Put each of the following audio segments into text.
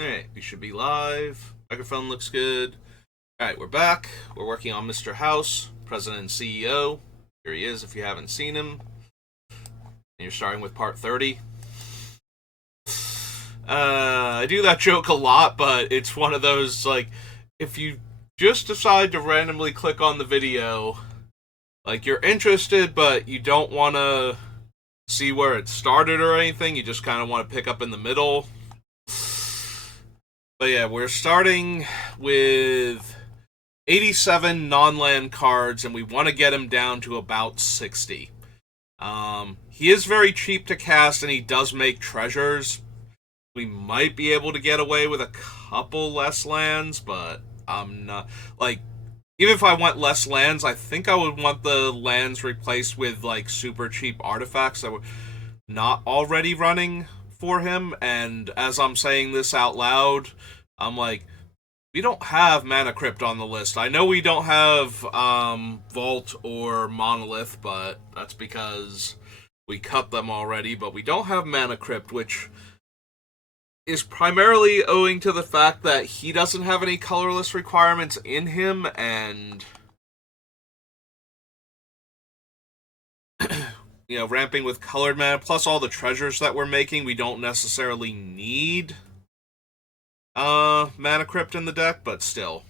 Alright, we should be live. Microphone looks good. Alright, we're back. We're working on Mr. House, President and CEO. Here he is if you haven't seen him. And you're starting with part 30. I do that joke a lot, but it's one of those, like, if you just decide to randomly click on the video, like, you're interested, but you don't want to see where it started or anything, you just kind of want to pick up in the middle. But yeah, we're starting with 87 non-land cards, and we want to get him down to about 60. He is very cheap to cast, and he does make treasures. We might be able to get away with a couple less lands, but I'm not... Like, even if I went less lands, I think I would want the lands replaced with, like, super cheap artifacts that were not already running for him. And as I'm saying this out loud, I'm like, we don't have Mana Crypt on the list. I know we don't have Vault or Monolith, but that's because we cut them already. But we don't have Mana Crypt, which is primarily owing to the fact that he doesn't have any colorless requirements in him, and you know, ramping with colored mana, plus all the treasures that we're making, we don't necessarily need Mana Crypt in the deck, but still.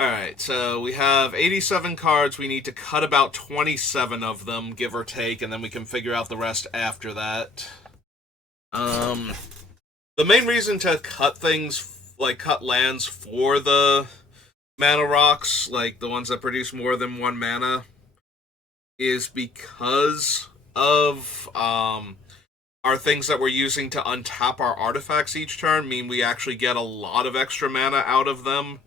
Alright, so we have 87 cards. We need to cut about 27 of them, give or take, and then we can figure out the rest after that. The main reason to cut things, like cut lands for the mana rocks, like the ones that produce more than one mana, is because of our things that we're using to untap our artifacts each turn mean we actually get a lot of extra mana out of them.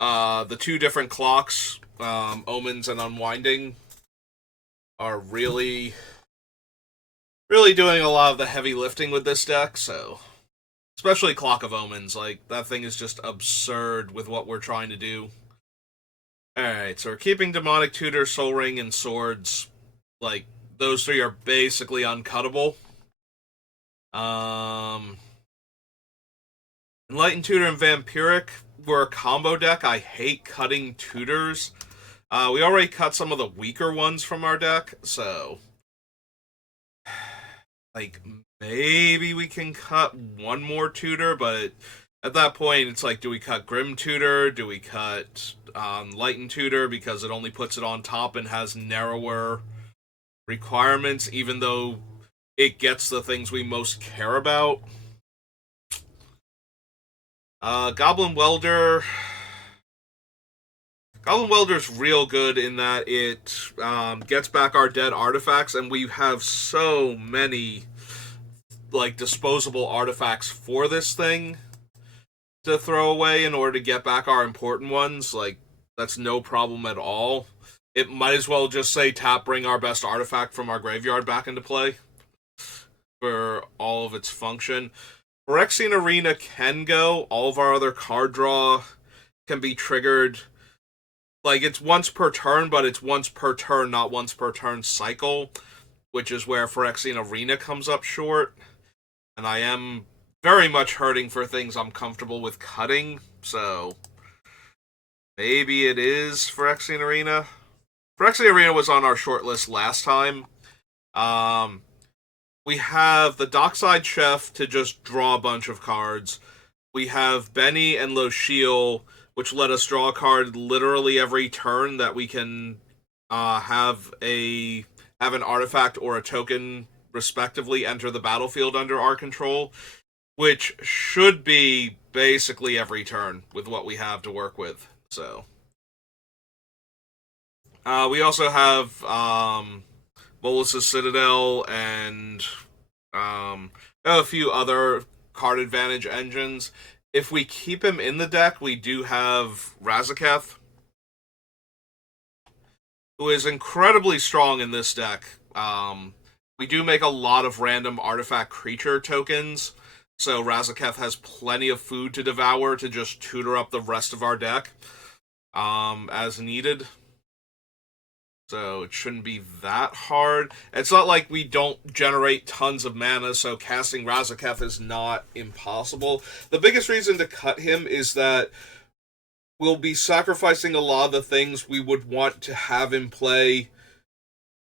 The two different clocks, Omens and Unwinding, are really doing a lot of the heavy lifting with this deck, so... Especially Clock of Omens, like, that thing is just absurd with what we're trying to do. Alright, so we're keeping Demonic Tutor, Soul Ring, and Swords. Like, those three are basically uncuttable. Enlightened Tutor and Vampiric were a combo deck. I hate cutting tutors. We already cut some of the weaker ones from our deck, so... Like, maybe we can cut one more tutor, but at that point, it's like, do we cut Grim Tutor? Do we cut Lighten Tutor because it only puts it on top and has narrower requirements, even though it gets the things we most care about? Goblin Welder... Goblin Welder's real good in that it gets back our dead artifacts, and we have so many, like, disposable artifacts for this thing to throw away in order to get back our important ones. Like, that's no problem at all. It might as well just say tap, bring our best artifact from our graveyard back into play for all of its function. Phyrexian Arena can go. All of our other card draw can be triggered. Like, it's once per turn, but it's once per turn, not once per turn cycle, which is where Phyrexian Arena comes up short. And I am very much hurting for things I'm comfortable with cutting, so maybe it is Phyrexian Arena. Phyrexian Arena was on our short list last time. We have the Dockside Chef to just draw a bunch of cards. We have Benny and Lochiel, which let us draw a card literally every turn that we can have an artifact or a token, respectively, enter the battlefield under our control, which should be basically every turn with what we have to work with. So we also have Bolus's Citadel and a few other card advantage engines. If we keep him in the deck, we do have Razaketh, who is incredibly strong in this deck. We do make a lot of random artifact creature tokens, so Razaketh has plenty of food to devour to just tutor up the rest of our deck as needed. So it shouldn't be that hard. It's not like we don't generate tons of mana, so casting Razaketh is not impossible. The biggest reason to cut him is that we'll be sacrificing a lot of the things we would want to have in play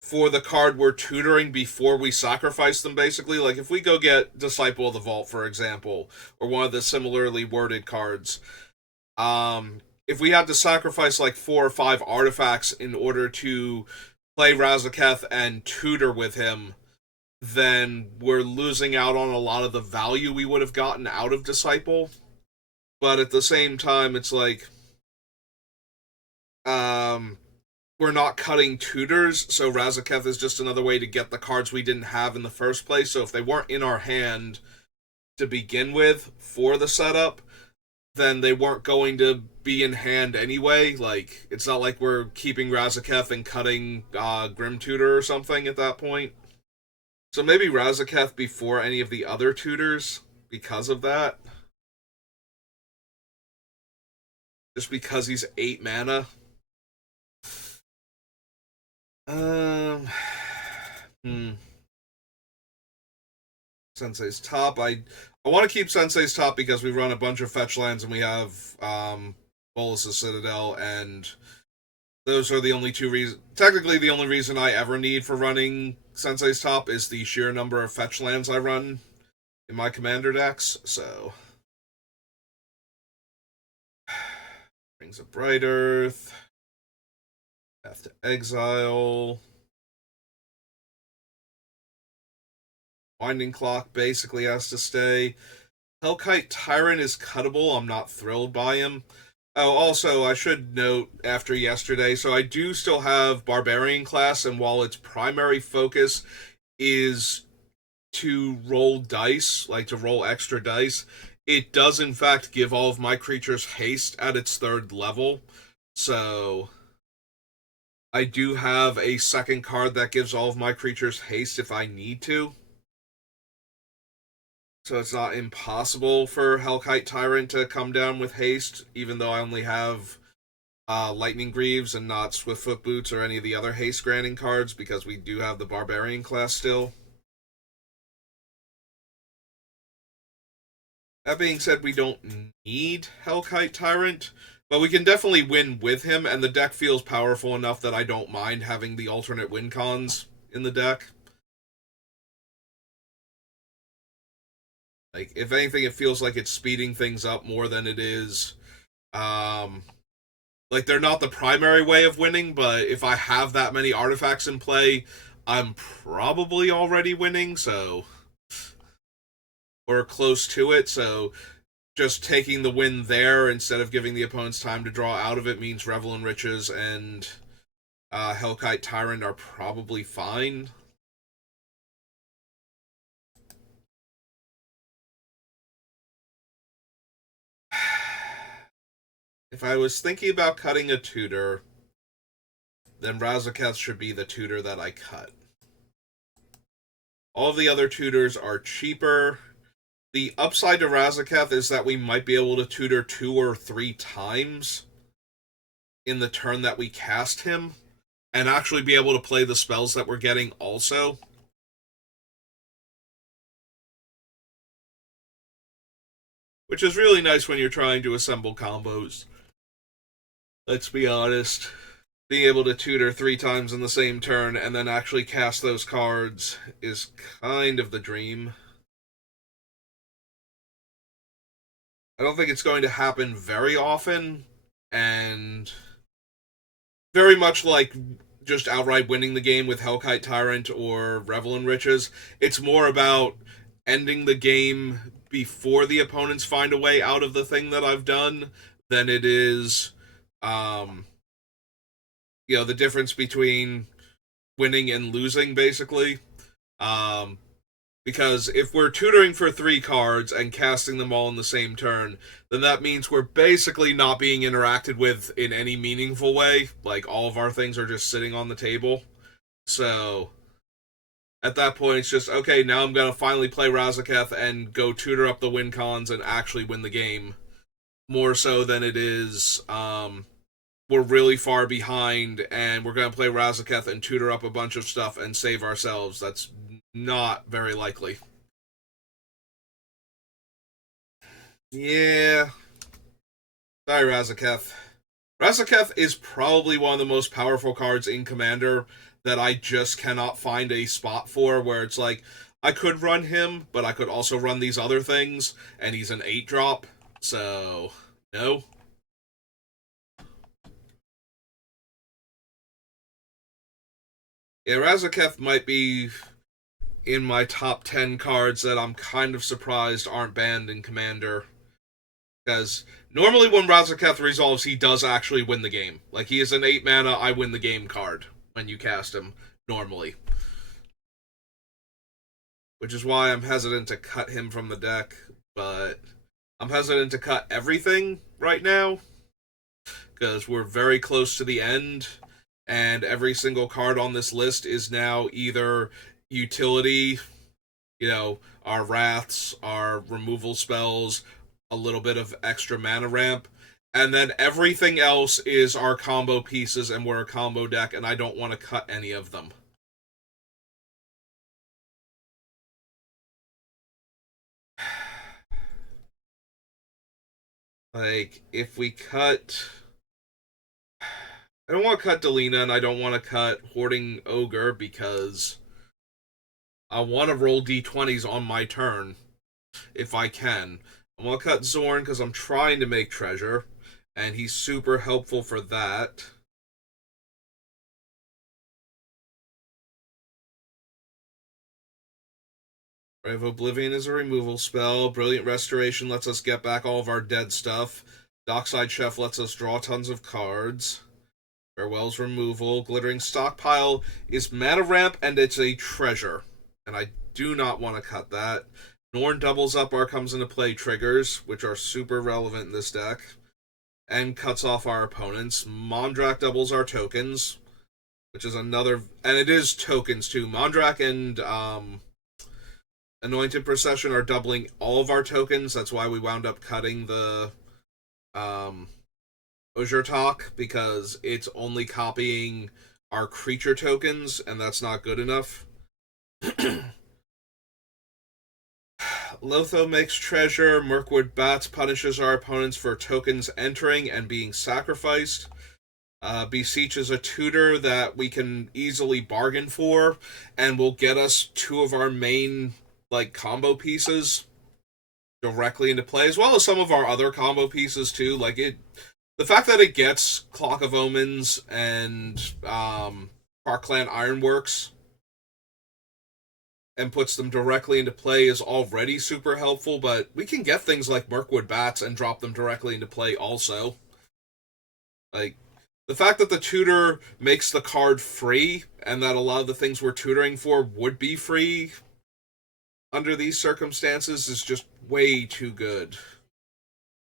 for the card we're tutoring before we sacrifice them, basically. Like, if we go get Disciple of the Vault, for example, or one of the similarly worded cards, if we had to sacrifice like 4 or 5 artifacts in order to play Razaketh and tutor with him, then we're losing out on a lot of the value we would have gotten out of Disciple. But at the same time, it's like, we're not cutting tutors, so Razaketh is just another way to get the cards we didn't have in the first place. So if they weren't in our hand to begin with for the setup, then they weren't going to be in hand anyway. Like, it's not like we're keeping Razaketh and cutting Grim Tutor or something at that point. So maybe Razaketh before any of the other tutors because of that. Just because he's 8 mana. Sensei's top. I want to keep Sensei's top because we run a bunch of fetch lands and we have Bolas' Citadel, and those are the only 2 reasons. Technically, the only reason I ever need for running Sensei's top is the sheer number of fetch lands I run in my commander decks. So, Rings of Bright Earth. Path to Exile. Winding Clock basically has to stay. Hellkite Tyrant is cuttable. I'm not thrilled by him. Oh, also, I should note after yesterday, so I do still have Barbarian class, and while its primary focus is to roll dice, like to roll extra dice, it does in fact give all of my creatures haste at its 3rd level. So I do have a second card that gives all of my creatures haste if I need to. So it's not impossible for Hellkite Tyrant to come down with haste, even though I only have Lightning Greaves and not Swiftfoot Boots or any of the other haste granting cards, because we do have the Barbarian class still. That being said, we don't need Hellkite Tyrant, but we can definitely win with him, and the deck feels powerful enough that I don't mind having the alternate win cons in the deck. Like, if anything, it feels like it's speeding things up more than it is. Like, they're not the primary way of winning, but if I have that many artifacts in play, I'm probably already winning, so... or close to it, so just taking the win there instead of giving the opponents time to draw out of it means Revel in Riches and Hellkite Tyrant are probably fine. If I was thinking about cutting a tutor, then Razaketh should be the tutor that I cut. All of the other tutors are cheaper. The upside to Razaketh is that we might be able to tutor 2 or 3 times in the turn that we cast him, and actually be able to play the spells that we're getting also. Which is really nice when you're trying to assemble combos. Let's be honest. Being able to tutor 3 times in the same turn and then actually cast those cards is kind of the dream. I don't think it's going to happen very often, and very much like just outright winning the game with Hellkite Tyrant or Revel in Riches, it's more about ending the game before the opponents find a way out of the thing that I've done than it is, the difference between winning and losing, basically. Because if we're tutoring for 3 cards and casting them all in the same turn, then that means we're basically not being interacted with in any meaningful way. Like, all of our things are just sitting on the table. So, at that point, it's just, okay, now I'm going to finally play Razaketh and go tutor up the win cons and actually win the game. More so than it is we're really far behind and we're going to play Razaketh and tutor up a bunch of stuff and save ourselves. That's not very likely. Yeah. Sorry, Razaketh. Razaketh is probably one of the most powerful cards in Commander that I just cannot find a spot for where it's like, I could run him, but I could also run these other things, and he's an 8-drop, so no. Yeah, Razaketh might be in my top 10 cards that I'm kind of surprised aren't banned in Commander. Because normally when Razaketh resolves, he does actually win the game. Like, he is an 8 mana, I win the game card when you cast him, normally. Which is why I'm hesitant to cut him from the deck, but I'm hesitant to cut everything right now, because we're very close to the end, and every single card on this list is now either utility, our wraths, our removal spells, a little bit of extra mana ramp, and then everything else is our combo pieces, and we're a combo deck, and I don't want to cut any of them. Like, if we cut... I don't want to cut Delina, and I don't want to cut Hoarding Ogre, because I want to roll d20s on my turn, if I can. I want to cut Zorn, because I'm trying to make treasure, and he's super helpful for that. Brave Oblivion is a removal spell. Brilliant Restoration lets us get back all of our dead stuff. Dockside Chef lets us draw tons of cards. Farewell's removal. Glittering Stockpile is mana ramp, and it's a treasure. And I do not want to cut that. Norn doubles up our comes into play triggers, which are super relevant in this deck, and cuts off our opponents. Mondrak doubles our tokens, which is another... And it is tokens, too. Mondrak and Anointed Procession are doubling all of our tokens. That's why we wound up cutting the Ozhurtok, because it's only copying our creature tokens, and that's not good enough. Lotho makes treasure. Mirkwood Bats punishes our opponents for tokens entering and being sacrificed. Beseech is a tutor that we can easily bargain for, and will get us two of our main combo pieces directly into play, as well as some of our other combo pieces too. The fact that it gets Clock of Omens and Parkland Ironworks and puts them directly into play is already super helpful, but we can get things like Mirkwood Bats and drop them directly into play also. The fact that the tutor makes the card free, and that a lot of the things we're tutoring for would be free under these circumstances, is just way too good.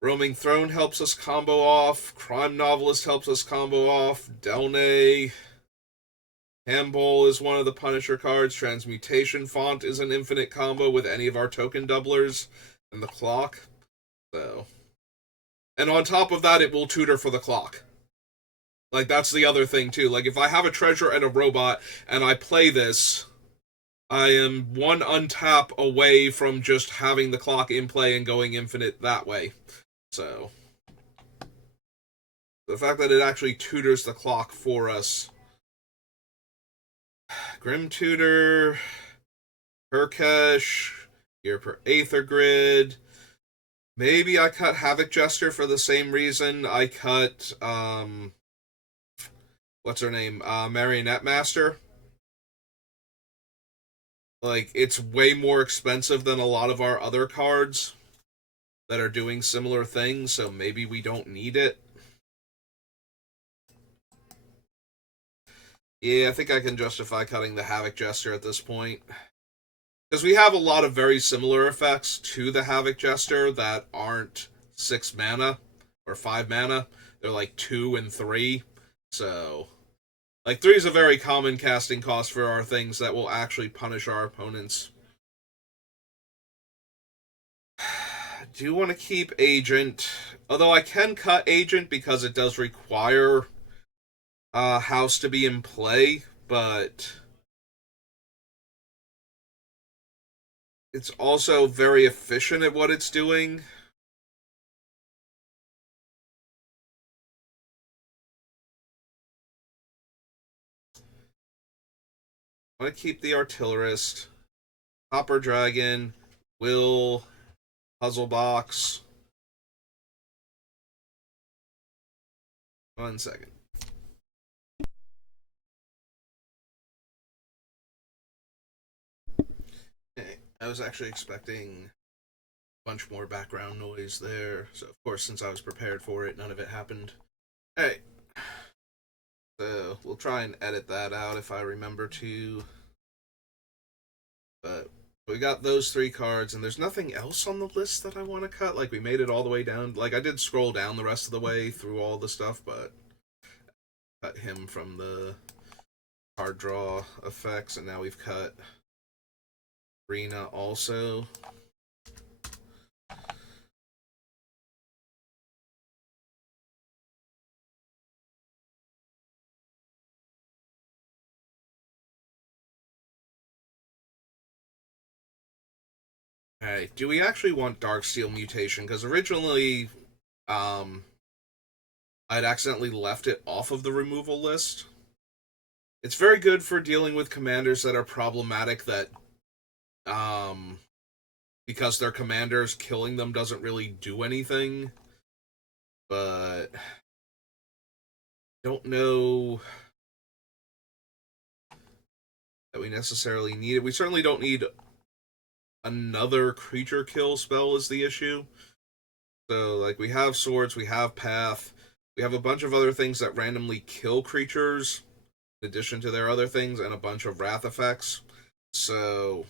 Roaming Throne helps us combo off. Crime Novelist helps us combo off. Delnay. Handball is one of the Punisher cards. Transmutation Font is an infinite combo with any of our token doublers. And the clock. And on top of that, it will tutor for the clock. That's the other thing, too. If I have a treasure and a robot, and I play this, I am one untap away from just having the clock in play and going infinite that way. So, the fact that it actually tutors the clock for us. Grim Tutor, Urkesh, here per Aether Grid. Maybe I cut Havoc Jester for the same reason I cut, what's her name? Marionette Master. It's way more expensive than a lot of our other cards that are doing similar things, so maybe we don't need it. Yeah, I think I can justify cutting the Havoc Jester at this point. Because we have a lot of very similar effects to the Havoc Jester that aren't 6 mana or 5 mana. They're 2 and 3. So, 3 is a very common casting cost for our things that will actually punish our opponents. do want to keep Agent, although I can cut Agent because it does require House to be in play, but it's also very efficient at what it's doing. I want to keep the Artillerist, Hopper Dragon, Will, Puzzle Box. 1 second. Okay, I was actually expecting a bunch more background noise there. So, of course, since I was prepared for it, none of it happened. Hey, so we'll try and edit that out if I remember to. But we got those 3 cards, and there's nothing else on the list that I want to cut. Like, we made it all the way down. Like, I did scroll down the rest of the way through all the stuff, but cut him from the card draw effects, and now we've cut Rena also. Alright, do we actually want Darksteel Mutation? Because originally, I'd accidentally left it off of the removal list. It's very good for dealing with commanders that are problematic that, because their commanders, killing them doesn't really do anything. But don't know that we necessarily need it. We certainly don't need another creature kill spell is the issue. So, like, we have swords, we have path, we have a bunch of other things that randomly kill creatures, in addition to their other things, and a bunch of wrath effects. So,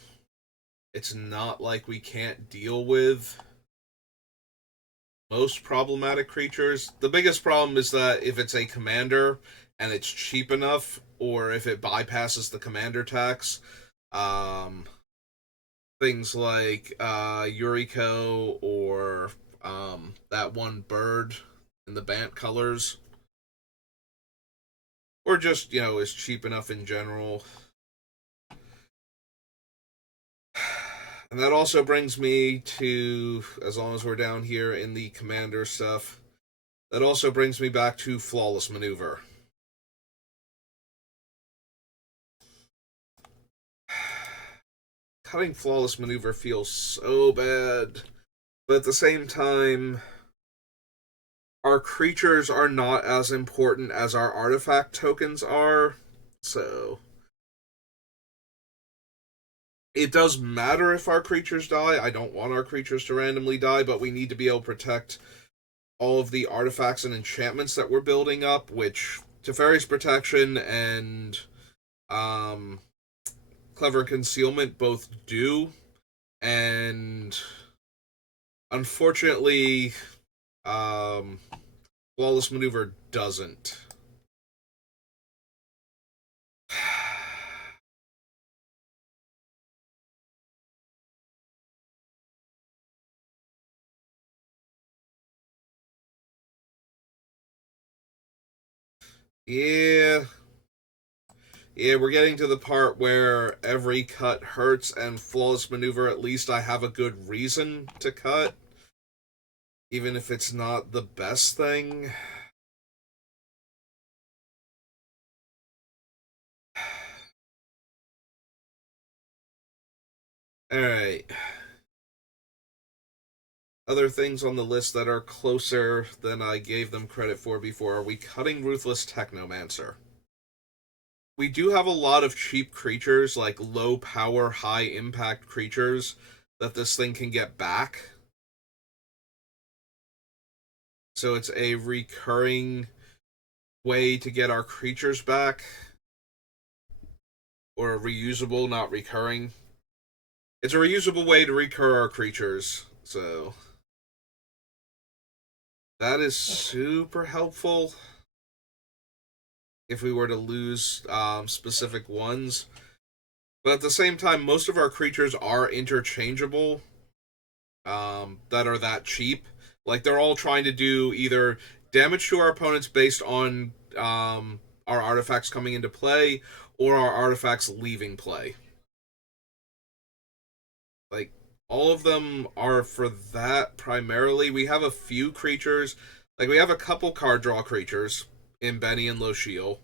it's not like we can't deal with most problematic creatures. The biggest problem is that if it's a commander and it's cheap enough, or if it bypasses the commander tax, things like Yuriko or that one bird in the Bant colors, or just, is cheap enough in general. And that also brings me to, as long as we're down here in the commander stuff, that also brings me back to Flawless Maneuver. Cutting Flawless Maneuver feels so bad, but at the same time, our creatures are not as important as our artifact tokens are, so it does matter if our creatures die. I don't want our creatures to randomly die, but we need to be able to protect all of the artifacts and enchantments that we're building up, which Teferi's Protection and Clever Concealment both do, and unfortunately, Flawless Maneuver doesn't. Yeah. Yeah, we're getting to the part where every cut hurts, and Flawless Maneuver, at least I have a good reason to cut. Even if it's not the best thing. Alright. Other things on the list that are closer than I gave them credit for before. Are we cutting Ruthless Technomancer? We do have a lot of cheap creatures, like low power, high impact creatures, that this thing can get back. So it's a recurring way to get our creatures back. Or a reusable, not recurring. It's a reusable way to recur our creatures, so that is super helpful if we were to lose specific ones. But at the same time, most of our creatures are interchangeable. that are that cheap. Like, they're all trying to do either damage to our opponents based on our artifacts coming into play or our artifacts leaving play. Like, all of them are for that primarily. We have a few creatures. Like, we have a couple card draw creatures in Benny and Lochiel.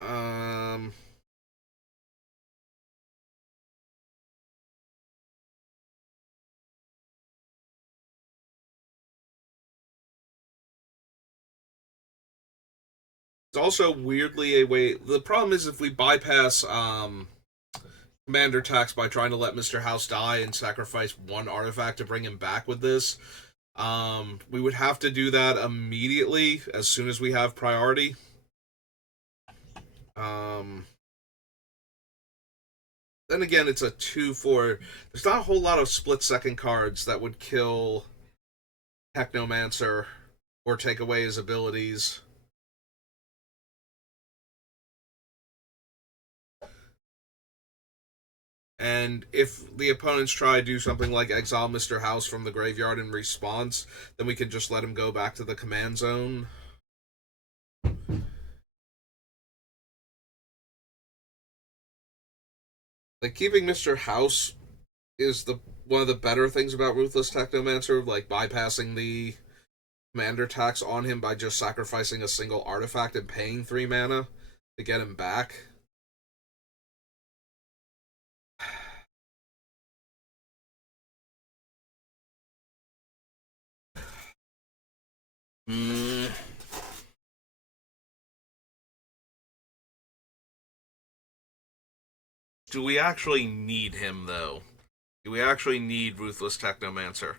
Um, it's also weirdly a way. The problem is if we bypass Commander Tax by trying to let Mr. House die and sacrifice one artifact to bring him back with this, we would have to do that immediately as soon as we have priority. Um, then again, it's a 2-4. There's not a whole lot of split second cards that would kill Technomancer or take away his abilities. And if the opponents try to do something like exile Mr. House from the graveyard in response, then we can just let him go back to the command zone. Like, keeping Mr. House is the one of the better things about Ruthless Technomancer, like bypassing the commander tax on him by just sacrificing a single artifact and paying 3 mana to get him back. Mm. Do we actually need him, though? Do we actually need Ruthless Technomancer?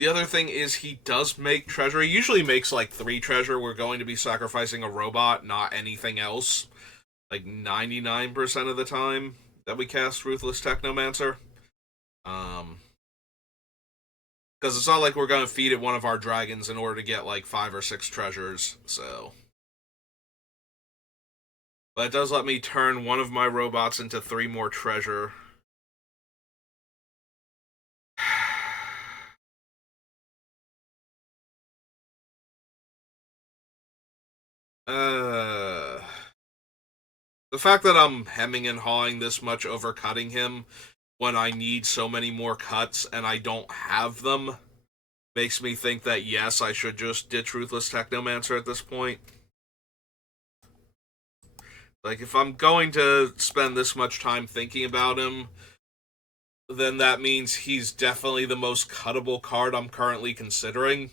The other thing is he does make treasure. He usually makes like 3 treasure. We're going to be sacrificing a robot, not anything else. Like 99% of the time that we cast Ruthless Technomancer. Because it's not like we're going to feed it one of our dragons in order to get like 5 or 6 treasures, so. But it does let me turn one of my robots into 3 more treasure. Uh, the fact that I'm hemming and hawing this much over cutting him when I need so many more cuts and I don't have them makes me think that yes, I should just ditch Ruthless Technomancer at this point. Like, if I'm going to spend this much time thinking about him, then that means he's definitely the most cuttable card I'm currently considering.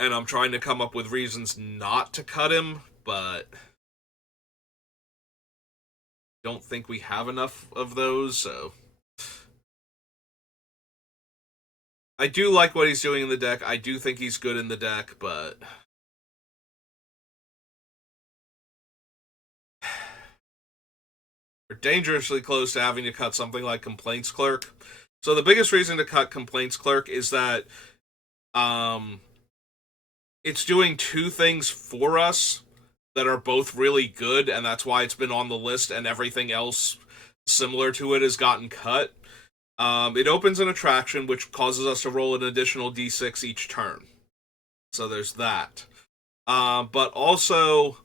And I'm trying to come up with reasons not to cut him, but don't think we have enough of those, so. I do like what he's doing in the deck. I do think he's good in the deck, but we're dangerously close to having to cut something like Complaints Clerk. So the biggest reason to cut Complaints Clerk is that it's doing 2 things for us that are both really good, and that's why it's been on the list, and everything else similar to it has gotten cut. It opens an attraction, which causes us to roll an additional d6 each turn. So there's that. But also,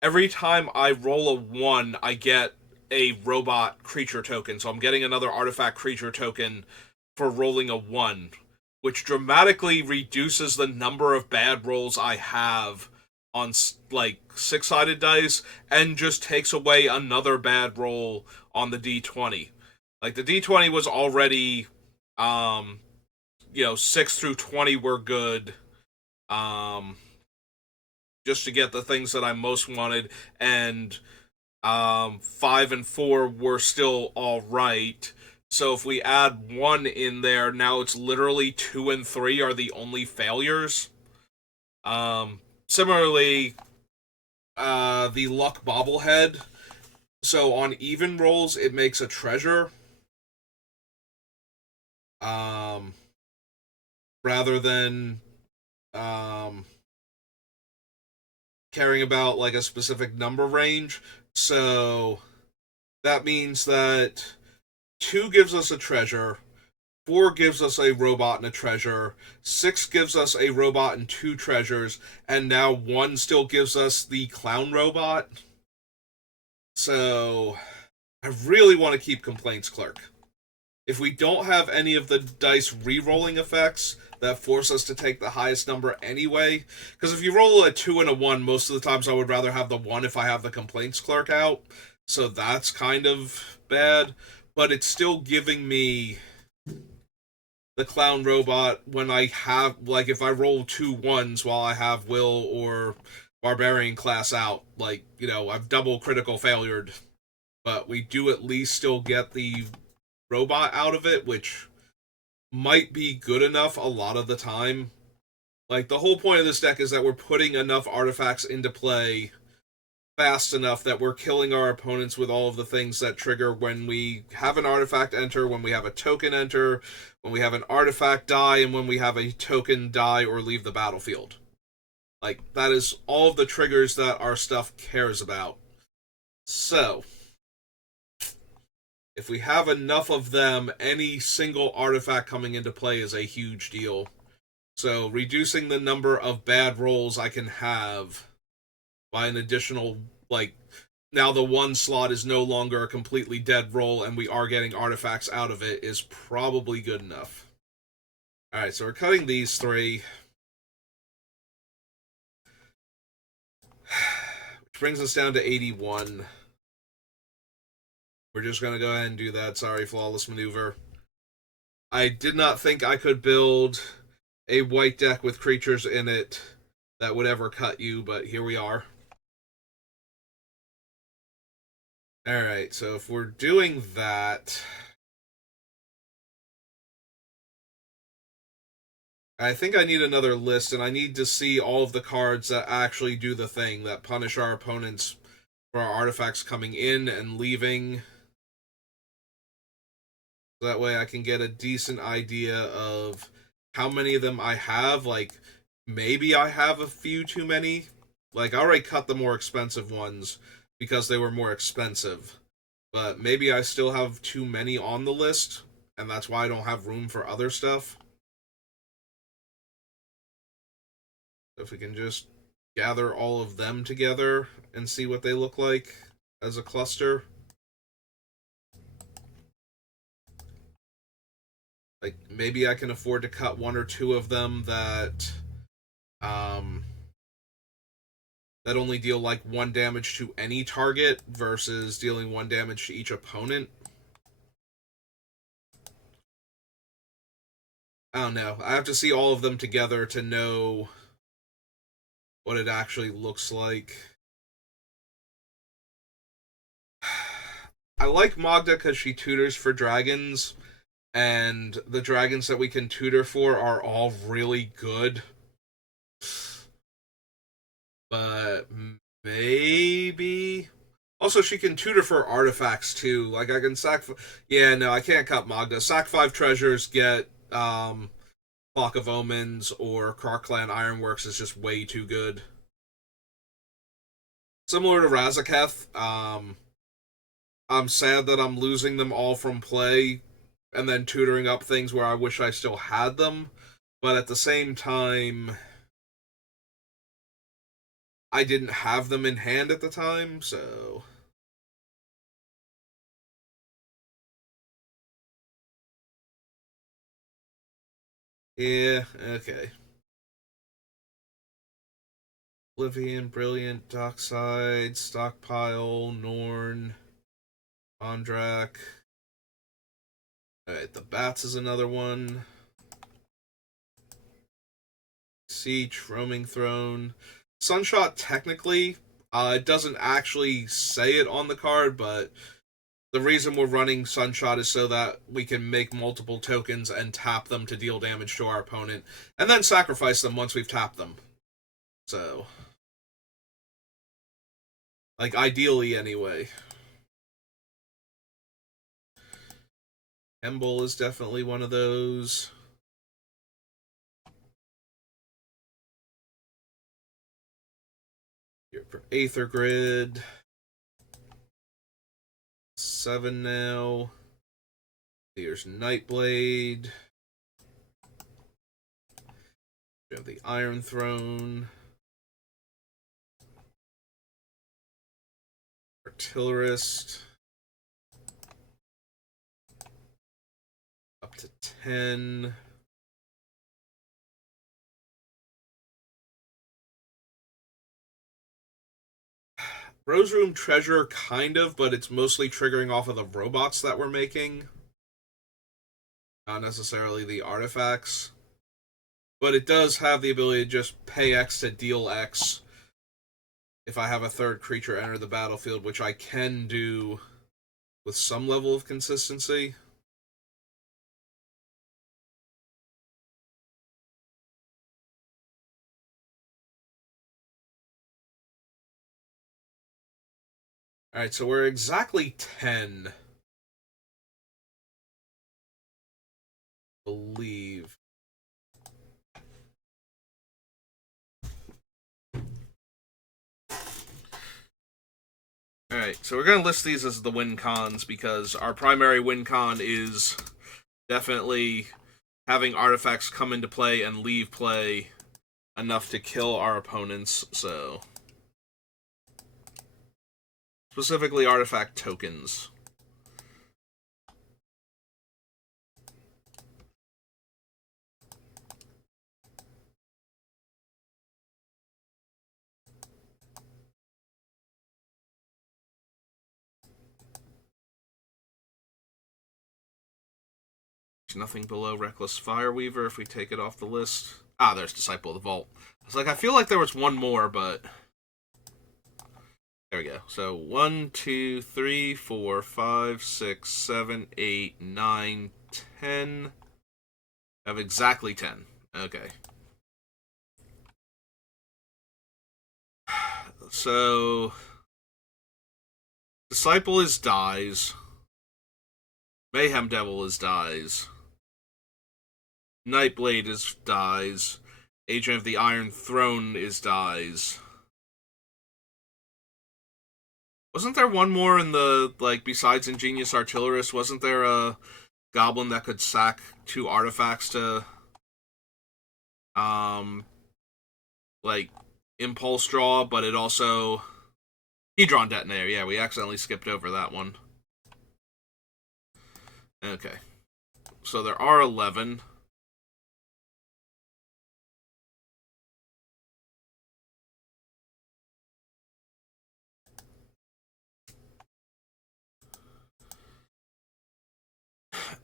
every time I roll a 1, I get a robot creature token. So I'm getting another artifact creature token for rolling a 1, which dramatically reduces the number of bad rolls I have on like 6-sided dice and just takes away another bad roll on the d20. Like, the d20 was already 6 through 20 were good, just to get the things that I most wanted, and 5 and 4 were still all right. So if we add 1 in there, now it's literally 2 and 3 are the only failures. Similarly, the luck bobblehead. So on even rolls, it makes a treasure. rather than um, caring about like a specific number range. So that means that 2 gives us a treasure, 4 gives us a robot and a treasure, 6 gives us a robot and 2 treasures, and now 1 still gives us the clown robot. So I really want to keep Complaints Clerk. If we don't have any of the dice re-rolling effects that force us to take the highest number anyway, because if you roll a 2 and a 1, most of the times I would rather have the 1 if I have the Complaints Clerk out, so that's kind of bad, but it's still giving me the clown robot when I have, like, if I roll 2 1s while I have Will or Barbarian class out, like, I've double critical failured, but we do at least still get the robot out of it, which might be good enough a lot of the time. Like, the whole point of this deck is that we're putting enough artifacts into play fast enough that we're killing our opponents with all of the things that trigger when we have an artifact enter, when we have a token enter, when we have an artifact die, and when we have a token die or leave the battlefield. Like, that is all of the triggers that our stuff cares about. So, if we have enough of them, any single artifact coming into play is a huge deal. So, reducing the number of bad rolls I can have by an additional, like, now the 1 slot is no longer a completely dead roll and we are getting artifacts out of it is probably good enough. Alright, so we're cutting these 3. Which brings us down to 81. We're just going to go ahead and do that. Sorry, flawless maneuver. I did not think I could build a white deck with creatures in it that would ever cut you, but here we are. Alright, so if we're doing that, I think I need another list, and I need to see all of the cards that actually do the thing, that punish our opponents for our artifacts coming in and leaving. So that way I can get a decent idea of how many of them I have. Like, maybe I have a few too many. Like, I already cut the more expensive ones because they were more expensive. But maybe I still have too many on the list, and that's why I don't have room for other stuff. If we can just gather all of them together and see what they look like as a cluster. Like, maybe I can afford to cut 1 or 2 of them that that only deal like 1 damage to any target versus dealing 1 damage to each opponent. I don't know. I have to see all of them together to know what it actually looks like. I like Magda because she tutors for dragons, and the dragons that we can tutor for are all really good. But maybe also she can tutor for artifacts too. Like, I can sack. Yeah, no, I can't cut Magda. Sack 5 treasures, get Clock of Omens or Krark-Clan Ironworks is just way too good. Similar to Razaketh, I'm sad that I'm losing them all from play and then tutoring up things where I wish I still had them. But at the same time, I didn't have them in hand at the time, so. Yeah, okay. Oblivion, Brilliant, Dockside, Stockpile, Norn, Ondrak. Alright, the Bats is another one. Siege, Roaming Throne. Sunshot, technically, it doesn't actually say it on the card, but the reason we're running Sunshot is so that we can make multiple tokens and tap them to deal damage to our opponent, and then sacrifice them once we've tapped them. So, like, ideally anyway. Emble is definitely one of those. Here for Aether Grid. 7 now. Here's Nightblade. We have the Iron Throne. Artillerist. Up to 10. Rose Room Treasure, kind of, but it's mostly triggering off of the robots that we're making. Not necessarily the artifacts. But it does have the ability to just pay X to deal X if I have a third creature enter the battlefield, which I can do with some level of consistency. Alright, so we're exactly 10. I believe. Alright, so we're going to list these as the win cons because our primary win con is definitely having artifacts come into play and leave play enough to kill our opponents, so... Specifically artifact tokens. Nothing below Reckless Fireweaver if we take it off the list. Ah, there's Disciple of the Vault. I was like, I feel like there was one more, but... There we go. So 1, 2, 3, 4, 5, 6, 7, 8, 9, 10. I have exactly 10. Okay. So... Disciple is dies. Mayhem Devil is dies. Nightblade is dies. Agent of the Iron Throne is dies. Wasn't there one more in the, like, besides Ingenious Artillerist, wasn't there a goblin that could sack 2 artifacts to, like, Impulse Draw, but it also... Hedron Detonator, yeah, we accidentally skipped over that one. Okay. So there are 11.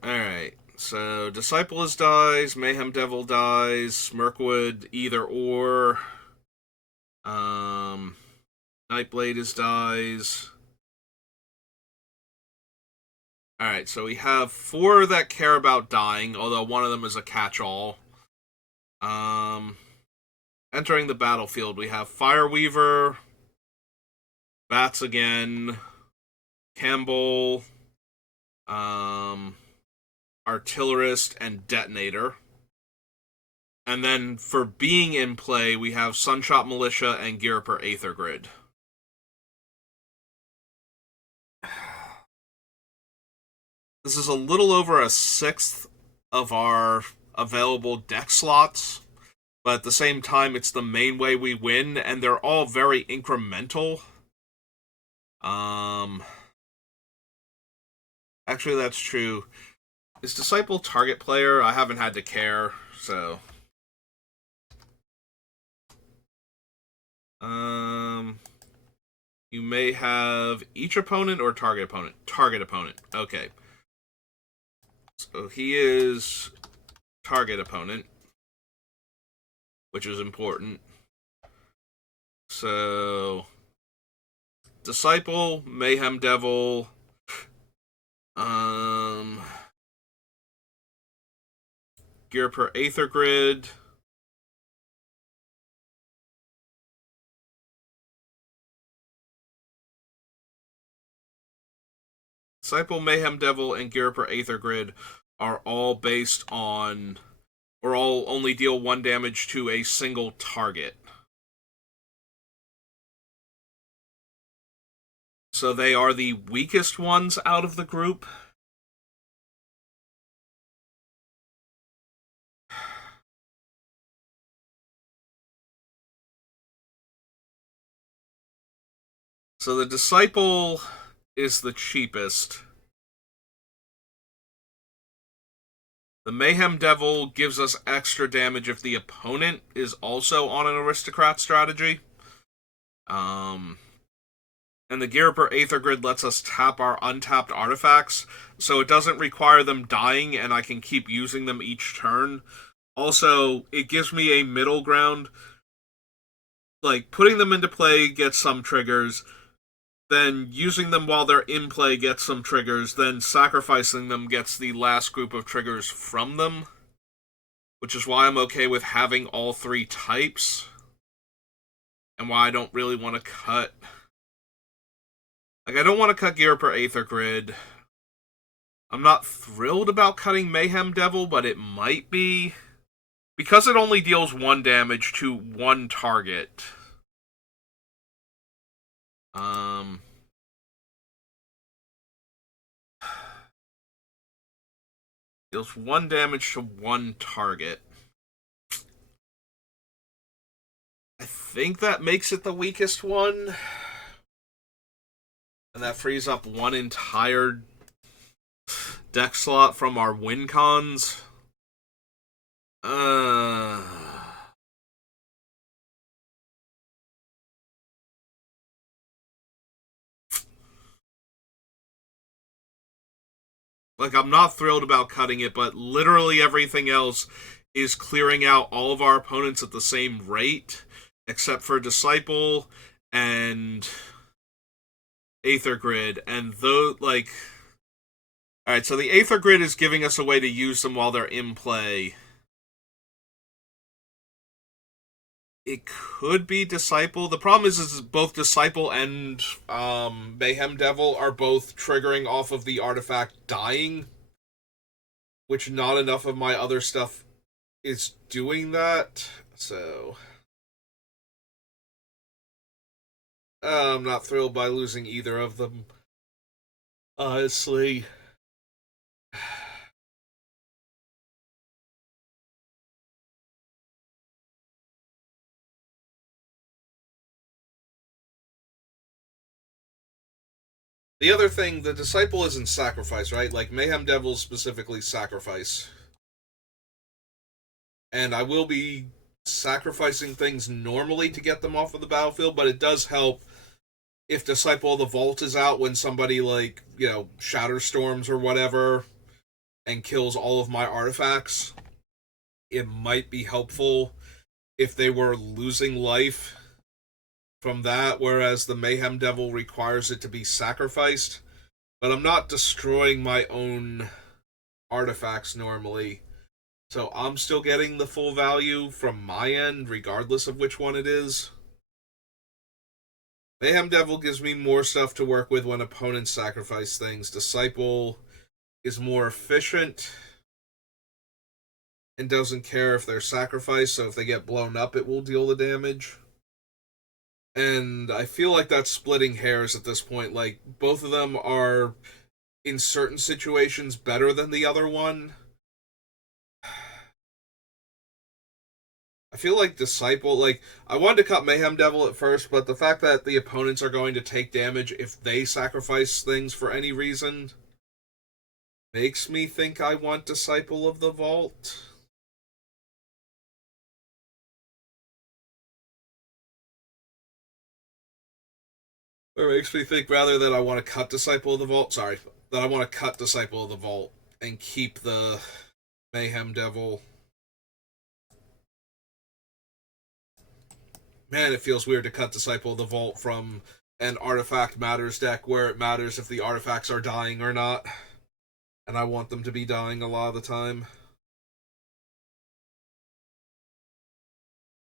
Alright, so Disciple is dies, Mayhem Devil dies, Mirkwood either or, Nightblade is dies. Alright, so we have 4 that care about dying, although one of them is a catch-all. Entering the battlefield, we have Fireweaver, Bats again, Campbell, Artillerist, and Detonator. And then for being in play, we have Sunshot Militia and Ghirapur Aether Grid. This is a little over a sixth of our available deck slots, but at the same time, it's the main way we win, and they're all very incremental. Actually, that's true. Is Disciple target player? I haven't had to care, so... You may have each opponent or target opponent? Target opponent. Okay. So he is target opponent, which is important. So... Disciple, Mayhem Devil... Ghirapur Aether Grid... Disciple, Mayhem Devil, and Ghirapur Aether Grid are all based on... or all only deal 1 damage to a single target. So they are the weakest ones out of the group. So the Disciple is the cheapest. The Mayhem Devil gives us extra damage if the opponent is also on an Aristocrat strategy. And the Gear Up or Aether Grid lets us tap our untapped artifacts, so it doesn't require them dying, and I can keep using them each turn. Also, it gives me a middle ground. Like, putting them into play gets some triggers, then using them while they're in play gets some triggers, then sacrificing them gets the last group of triggers from them, which is why I'm okay with having all three types, and why I don't really want to cut... Like, I don't want to cut Gear Up or Aether Grid. I'm not thrilled about cutting Mayhem Devil, but it might be. Because it only deals 1 damage to 1 target. Deals 1 damage to 1 target. I think that makes it the weakest one. And that frees up 1 entire deck slot from our win cons. Like, I'm not thrilled about cutting it, but literally everything else is clearing out all of our opponents at the same rate, except for Disciple and Aether Grid, and though, like... Alright, so the Aether Grid is giving us a way to use them while they're in play. It could be Disciple. The problem is both Disciple and Mayhem Devil are both triggering off of the artifact dying, which not enough of my other stuff is doing that, so... I'm not thrilled by losing either of them, honestly. The other thing, the Disciple isn't sacrifice, right? Like, Mayhem Devil is specifically sacrifice. And I will be sacrificing things normally to get them off of the battlefield, but it does help if Disciple of the Vault is out when somebody, like, you know, Shatterstorms or whatever and kills all of my artifacts. It might be helpful if they were losing life from that, whereas the Mayhem Devil requires it to be sacrificed. But I'm not destroying my own artifacts normally, so I'm still getting the full value from my end, regardless of which one it is. Mayhem Devil gives me more stuff to work with when opponents sacrifice things. Disciple is more efficient and doesn't care if they're sacrificed, so if they get blown up, it will deal the damage. And I feel like that's splitting hairs at this point. Like, both of them are, in certain situations, better than the other one. I feel like Disciple, like, I wanted to cut Mayhem Devil at first, but the fact that the opponents are going to take damage if they sacrifice things for any reason makes me think I want Disciple of the Vault. Or makes me think rather that I want to cut Disciple of the Vault, that I want to cut Disciple of the Vault and keep the Mayhem Devil. Man, it feels weird to cut Disciple of the Vault from an Artifact Matters deck where it matters if the artifacts are dying or not. And I want them to be dying a lot of the time.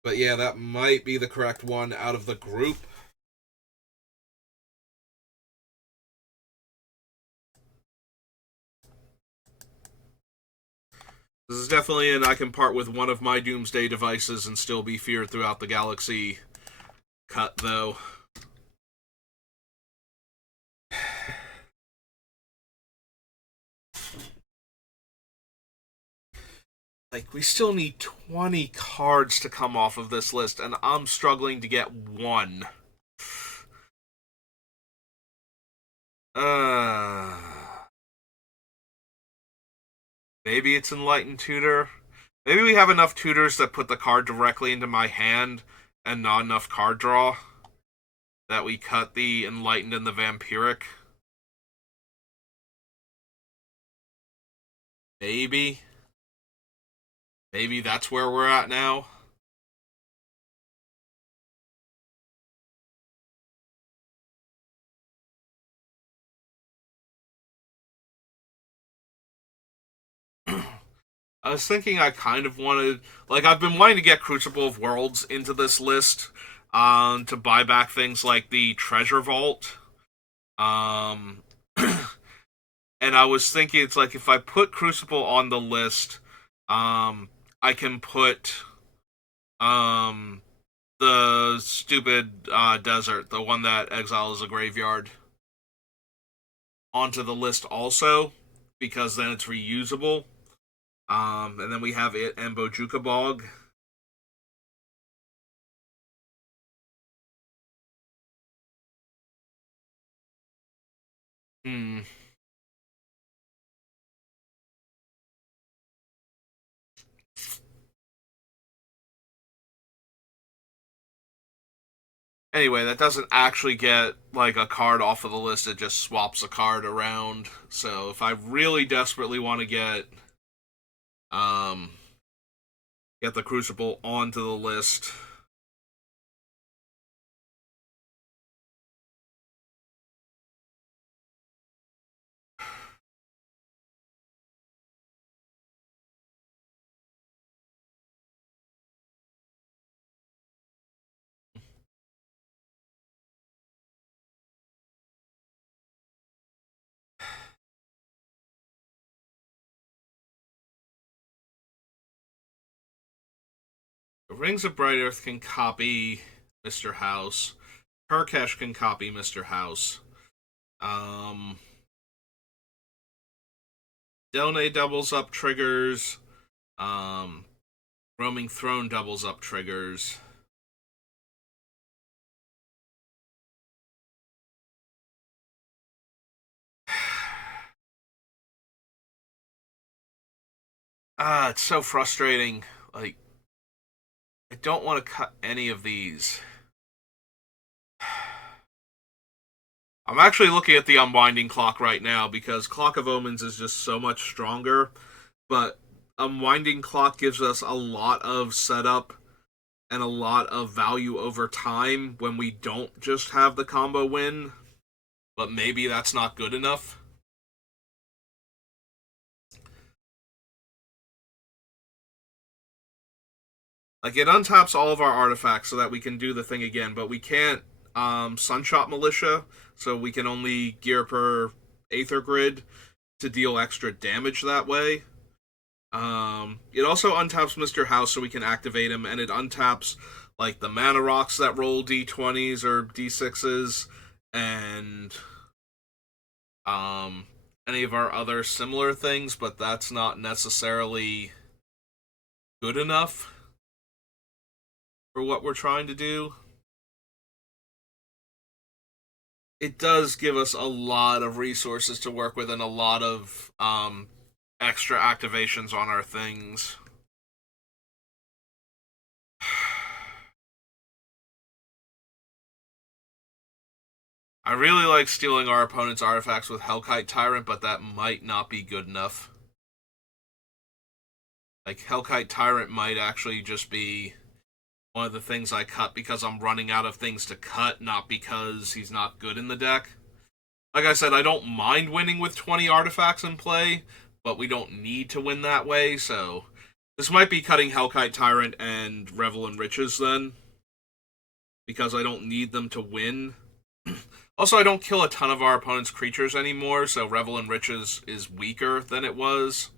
But yeah, that might be the correct one out of the group. This is definitely an I can part with one of my Doomsday devices and still be feared throughout the galaxy cut, though. Like, we still need 20 cards to come off of this list, and I'm struggling to get one. Uh, Maybe it's Enlightened Tutor. Maybe we have enough tutors that put the card directly into my hand and not enough card draw that we cut the Enlightened and the Vampiric. Maybe. Maybe that's where we're at now. I was thinking I kind of wanted, like, I've been wanting to get Crucible of Worlds into this list, to buy back things like the Treasure Vault. Um, and I was thinking it's like if I put Crucible on the list, I can put, um, the stupid desert, the one that exiles a graveyard, onto the list also, because then it's reusable. And then we have it and Bojuka Bog. Hmm. Anyway, that doesn't actually get like a card off of the list, it just swaps a card around. So if I really desperately want to um get the Crucible onto the list. Rings of Bright Earth can copy Mr. House. Turkesh can copy Mr. House. Um Delne doubles up triggers. Um Roaming Throne doubles up triggers. It's so frustrating. Like, I don't want to cut any of these. I'm actually looking at the Unwinding Clock right now because Clock of Omens is just so much stronger, but Unwinding Clock gives us a lot of setup and a lot of value over time when we don't just have the combo win, but maybe that's not good enough. Like, it untaps all of our artifacts so that we can do the thing again, but we can't Sunshot Militia, so we can only gear per Aether Grid to deal extra damage that way. It also untaps Mr. House so we can activate him, and it untaps like the mana rocks that roll d20s or d6s, and any of our other similar things, but that's not necessarily good enough for what we're trying to do. It does give us a lot of resources to work with and a lot of extra activations on our things. I really like stealing our opponent's artifacts with Hellkite Tyrant, but that might not be good enough. Like, Hellkite Tyrant might actually just be one of the things I cut because I'm running out of things to cut, not because he's not good in the deck. Like I said, I don't mind winning with 20 artifacts in play, but we don't need to win that way, so this might be cutting Hellkite Tyrant and Revel in Riches then, because I don't need them to win. Also, I don't kill a ton of our opponent's creatures anymore, so Revel in Riches is weaker than it was.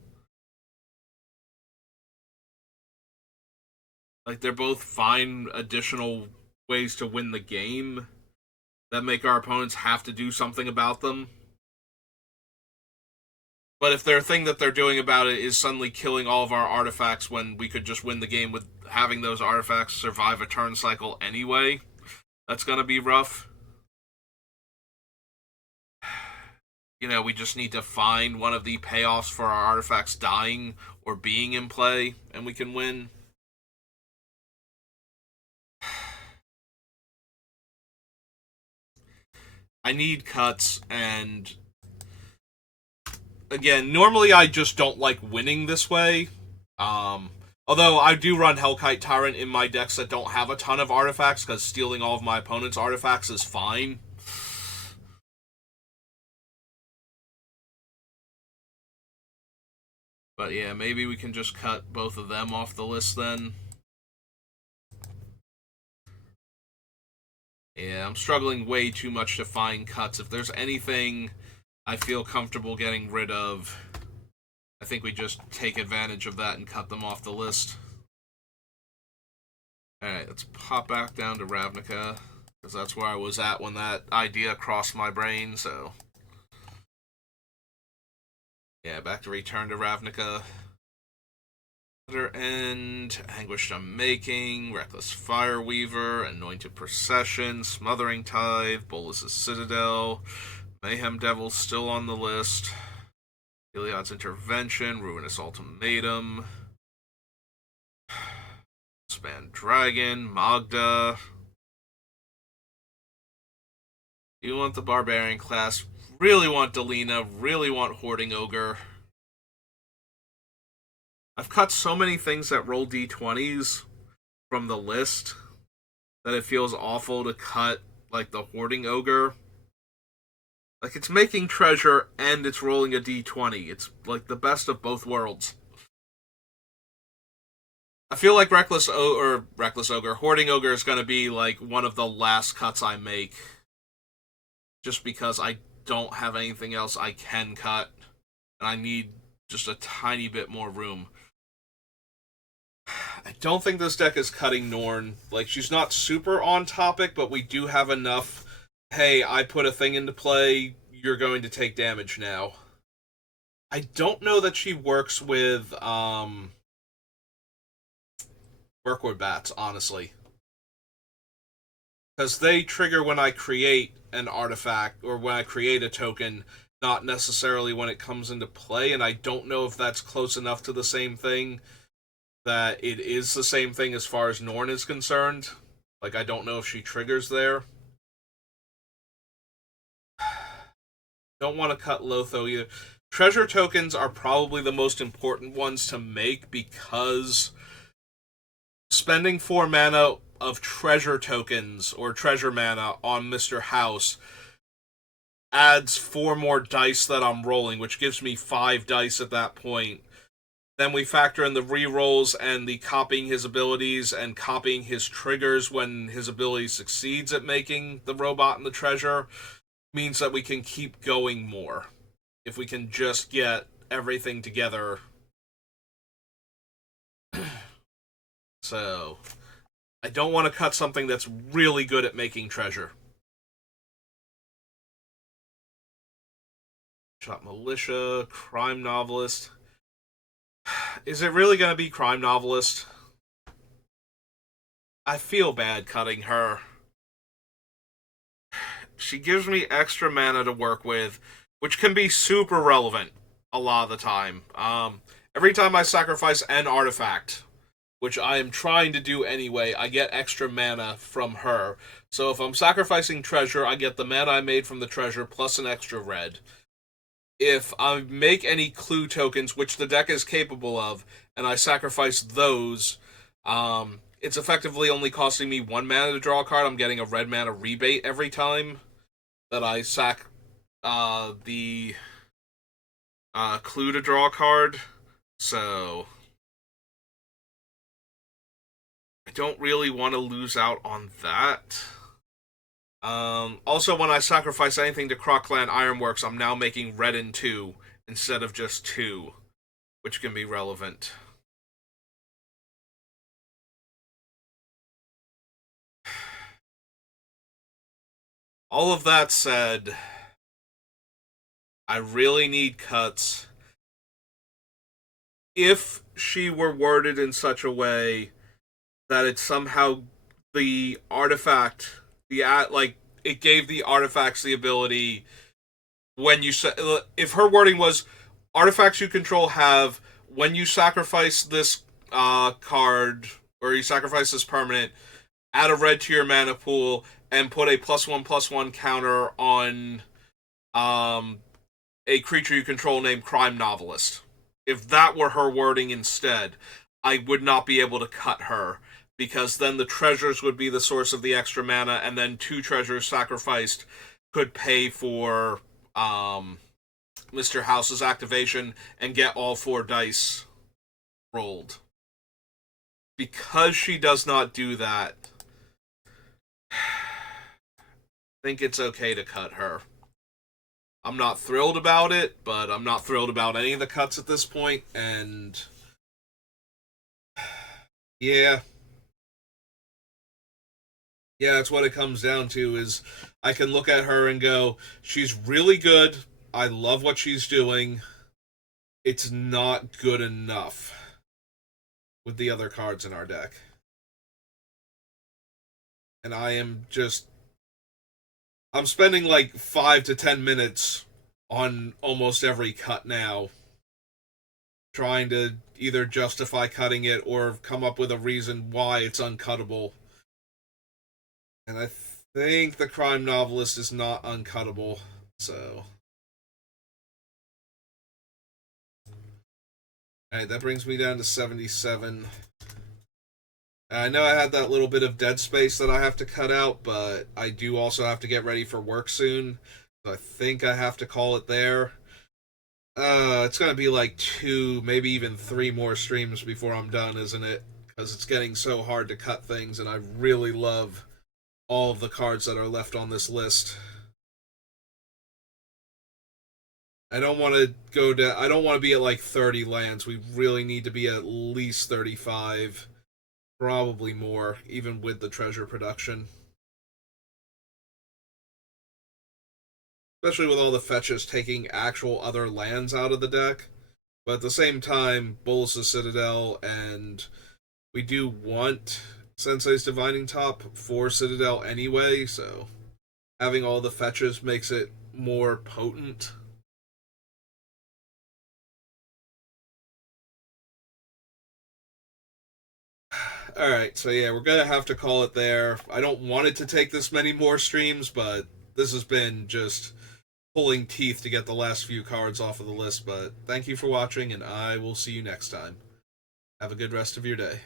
Like, they're both fine additional ways to win the game that make our opponents have to do something about them. But if their thing that they're doing about it is suddenly killing all of our artifacts when we could just win the game with having those artifacts survive a turn cycle anyway, that's gonna be rough. We just need to find one of the payoffs for our artifacts dying or being in play, and we can win. I need cuts, and again, normally I just don't like winning this way. Although I do run Hellkite Tyrant in my decks that don't have a ton of artifacts, because stealing all of my opponent's artifacts is fine. But yeah, maybe we can just cut both of them off the list then. Yeah, I'm struggling way too much to find cuts. If there's anything I feel comfortable getting rid of, I think we just take advantage of that and cut them off the list. Alright, let's pop back down to Ravnica, because that's where I was at when that idea crossed my brain, so... Yeah, back to Return to Ravnica. Other End, Anguished Unmaking, Reckless Fireweaver, Anointed Procession, Smothering Tithe, Bolas' Citadel, Mayhem Devil still on the list, Iliad's Intervention, Ruinous Ultimatum, Span Dragon, Magda. You want the Barbarian class, really want Delina, really want Hoarding Ogre. I've cut so many things that roll d20s from the list that it feels awful to cut, like, the Hoarding Ogre. Like, it's making treasure and it's rolling a d20. It's, like, the best of both worlds. I feel like Reckless Ogre, Hoarding Ogre is going to be, like, one of the last cuts I make. Just because I don't have anything else I can cut. And I need just a tiny bit more room. I don't think this deck is cutting Norn. Like, she's not super on topic, but we do have enough. Hey, I put a thing into play, you're going to take damage now. I don't know that she works with, Mirkwood Bats, honestly. Because they trigger when I create an artifact, or when I create a token, not necessarily when it comes into play, and I don't know if that's close enough to the same thing that it is the same thing as far as Norn is concerned. Like, I don't know if she triggers there. Don't want to cut Lotho either. Treasure tokens are probably the most important ones to make, because spending 4 mana of treasure tokens, or treasure mana, on Mr. House adds 4 more dice that I'm rolling, which gives me 5 dice at that point. Then we factor in the rerolls and the copying his abilities and copying his triggers when his ability succeeds at making the robot and the treasure. Means that we can keep going more. If we can just get everything together. So, I don't want to cut something that's really good at making treasure. Shot Militia, Crime Novelist. Is it really going to be Crime Novelist? I feel bad cutting her. She gives me extra mana to work with, which can be super relevant a lot of the time. Every time I sacrifice an artifact, which I am trying to do anyway, I get extra mana from her. So if I'm sacrificing treasure, I get the mana I made from the treasure plus an extra red. If I make any clue tokens, which the deck is capable of, and I sacrifice those, it's effectively only costing me 1 mana to draw a card. I'm getting a red mana rebate every time that I sack the clue to draw a card. So I don't really want to lose out on that. Also, when I sacrifice anything to Crocland Ironworks, I'm now making red in 2 instead of just 2, which can be relevant. All of that said, I really need cuts. if she were worded in such a way that it somehow the artifact like it gave the artifacts the ability when you if her wording was artifacts you control have when you sacrifice this card or you sacrifice this permanent, add a red to your mana pool and put a +1/+1 counter on um, a creature you control named Crime Novelist. If that were her wording instead, I would not be able to cut her because then the treasures would be the source of the extra mana, and then 2 treasures sacrificed could pay for Mr. House's activation and get all 4 dice rolled. Because she does not do that, I think it's okay to cut her. I'm not thrilled about it, but I'm not thrilled about any of the cuts at this point, and yeah. Yeah, that's what it comes down to is I can look at her and go, she's really good. I love what she's doing. It's not good enough with the other cards in our deck. And I'm spending like 5 to 10 minutes on almost every cut now, trying to either justify cutting it or come up with a reason why it's uncuttable. And I think the Crime Novelist is not uncuttable, so. Alright, that brings me down to 77. I know I had that little bit of dead space that I have to cut out, but I do also have to get ready for work soon. So I think I have to call it there. It's gonna be like 2, maybe even 3 more streams before I'm done, isn't it? Because it's getting so hard to cut things, and I really love all of the cards that are left on this list. I don't want to go to. I don't want to be at like 30 lands. We really need to be at least 35, probably more, even with the treasure production. Especially with all the fetches taking actual other lands out of the deck. But at the same time, Bolas' Citadel, and we do want Sensei's Divining Top for Citadel anyway, so having all the fetches makes it more potent. Alright, so yeah, we're gonna have to call it there. I don't want it to take this many more streams, but this has been just pulling teeth to get the last few cards off of the list. But thank you for watching, and I will see you next time. Have a good rest of your day.